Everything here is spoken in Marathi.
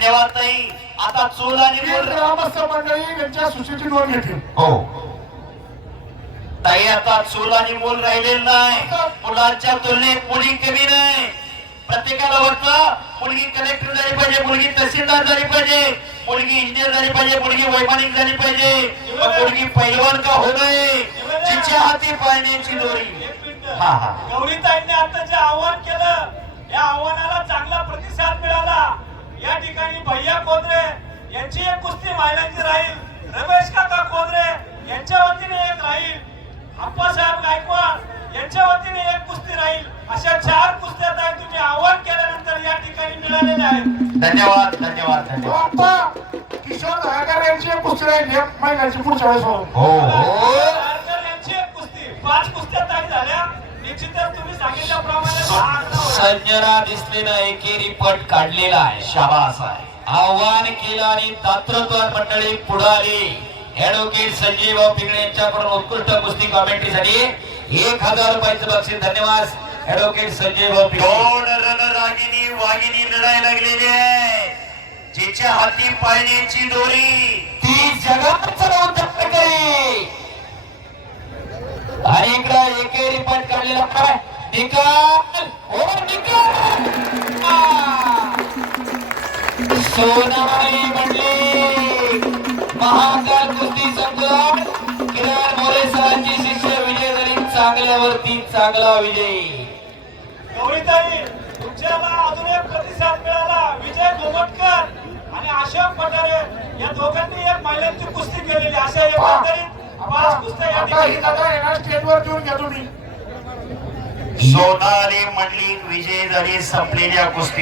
धन्यवाद ताई. आता चूल आणि मूल ग्रामस्थ मंडळी यांच्या सूचीची नोंद घेतील. हो ताई, आता चूल आणि मूल राहिलेलं नाही. मुलांच्या तुलनेत मुली कमी नाही. प्रत्येकाला वाटतं मुलगी कलेक्टर झाली पाहिजे, मुलगी तहसीलदार झाली पाहिजे, मुलगी इंजिनियर झाली पाहिजे, मुलगी वैमानिक झाली पाहिजे, मुलगी पैलवान का हो नये, जिच्या हाती पाळण्याची दोरी. हा हा, गौरीताईंनी आता जे आव्हान केलं या आव्हानाला चांगला प्रतिसाद मिळाला. या ठिकाणी भैया कोदरे यांची एक कुस्ती महिलांची राहील, रमेश काका कोदरे यांच्या वतीने एक राहील, अप्पासाहेब गायकवाड यांच्या वतीने एक कुस्ती राहील. अशा 4 कुस्त्या तुम्ही आव्हान केल्यानंतर या ठिकाणी मिळालेल्या आहेत. धन्यवाद धन्यवाद धन्यवाद. आता किशोर दहाकर यांची एक कुस्ती राहील महिलांची पुढच्या वेळेस. हो हो, यांची एक कुस्ती 5 कुस्त्या ताई झाल्या. निश्चितच तुम्ही सांगितल्याप्रमाणे संजना दिसलेला एकेरी पट काढलेला आहे. शाबास आहे. आव्हान केलं आणि दातृत्व मंडळी पुढाली. ऍडव्होकेट संजयभाऊ पिंगळे यांच्याकडून उत्कृष्ट कुस्ती कॉमेंट्रीसाठी 1000 रुपयाचं बक्षीस. धन्यवाद ऍडव्होकेट संजयभाऊ पिंगळे. दोन रणरागिनी वागिनी लढाई लागलेली आहे. जिच्या हाती पाळण्याची दोरी ती जगात करी आणि इकडं एकेरी पट काढलेला काय निकाल. हो निकाल. सोनाई म्हणली महाकाल कुस्ती संकुलन किरण मोरे सरांची शिष्य विजय झाली. चांगल्यावरती चांगला विजय. गौरीताई तुमच्याला अजून एक प्रतिसाद मिळाला. विजय गोमटकर आणि अशोक पठारे या दोघांनी एक महिलांची कुस्ती केलेली. अशा एकंदरीत 5 कुस्त्या या आता ही ठिकाणी दादा येणार स्टेजवर घेऊन घ्या तुम्ही. सोनाली मंडलिक विजय झाली. संपलेल्या कुस्ती